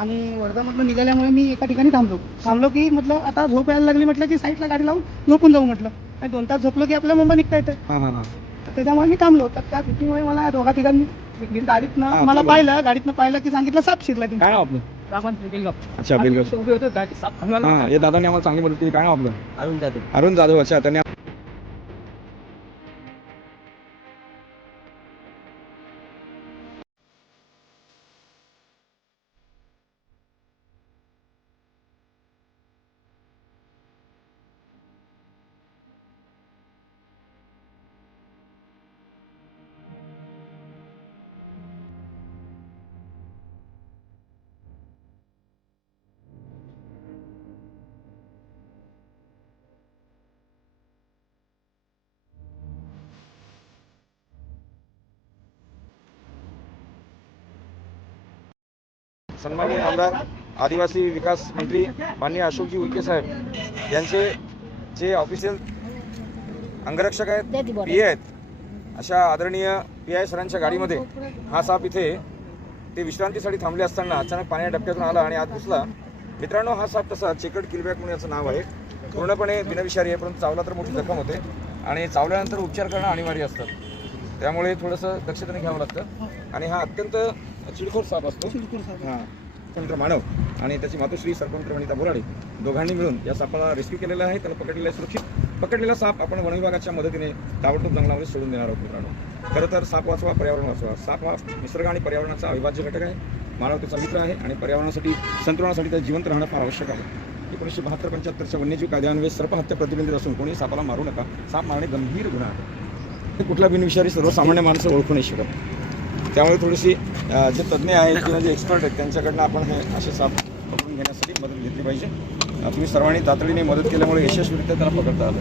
आणि वर्धामधून निघाल्यामुळे मी एका ठिकाणी थांबलो. थांबलो की म्हटलं आता झोप यायला लागली म्हटलं की साईडला गाडी लावून झोपून जाऊ म्हटलं. आणि दोन तास झोपलो की आपल्या मुंबई निघता येतं हां हां हां. तर त्याच्यामुळे मी थांबलो. तर त्या भीतीमुळे मला दोघा ठिकाणी हा, गाडीतनं मला. पाहिलं गाडीतनं पाहिलं की सांगितलं साप शिरला काय नाव आपलं अच्छा बेलगाव होते दादाने आम्हाला चांगली मदत केली काय नाव आपलं अरुण जाधव. अरुण जाधव अच्छा त्यांनी सन्माननीय आमदार आदिवासी विकास मंत्री माननीय अशोकजी उईके साहेब यांचे जे ऑफिशियल अंगरक्षक आहेत पी आहेत अशा आदरणीय पी आय सरांच्या गाडीमध्ये हा साप इथे ते विश्रांतीसाठी थांबले असताना अचानक पाण्या डबक्यातून आला आणि आत घुसला. मित्रांनो हा साप तसा चिकट किलबॅक म्हणून याचं नाव आहे. पूर्णपणे बिनविषारी आहे परंतु चावला तर मोठी जखम होते आणि चावल्यानंतर उपचार करणं अनिवार्य असतं. त्यामुळे थोडंसं दक्षतेने घ्यावं लागतं. आणि हा अत्यंत चिडखोर साप असतो. हां. स्वतंत्र मानव आणि त्याची मातोश्री सरपंच वनिता बोराडे दोघांनी मिळून या सापाला रेस्क्यू केलेला आहे. त्याला पकडलेला आहे सुरक्षित. पकडलेला साप आपण वनविभागाच्या मदतीने ताबडतोब जंगलामध्ये सोडून देणार आहोत मित्रांनो. खरं तर साप वाचवा पर्यावरण वाचवा. साप हा निसर्ग आणि पर्यावरणाचा अविभाज्य घटक आहे. मानवतेचा मित्र आहे आणि पर्यावरणासाठी संतुलनासाठी त्या जिवंत राहणं फार आवश्यक आहे. एकोणीसशे बहात्तर पंच्याहत्तरच्या वन्यजीव कायद्यान्वये सर्पहत्या प्रतिबंधित असून कोणी सापाला मारू नका. साप मारणे गंभीर गुन्हा आहे. कुठला बिनविषारी सर्वसामान्य माणसं ओळखू नाही शकत. त्यामुळे थोडीशी जे तज्ज्ञ आहेत किंवा जे एक्सपर्ट आहेत त्यांच्याकडनं आपण हे असे साप पकडून घेण्यासाठी मदत घेतली पाहिजे. तुम्ही सर्वांनी तातडीने मदत केल्यामुळे यशस्वीरित्या त्याला पकडता आलं.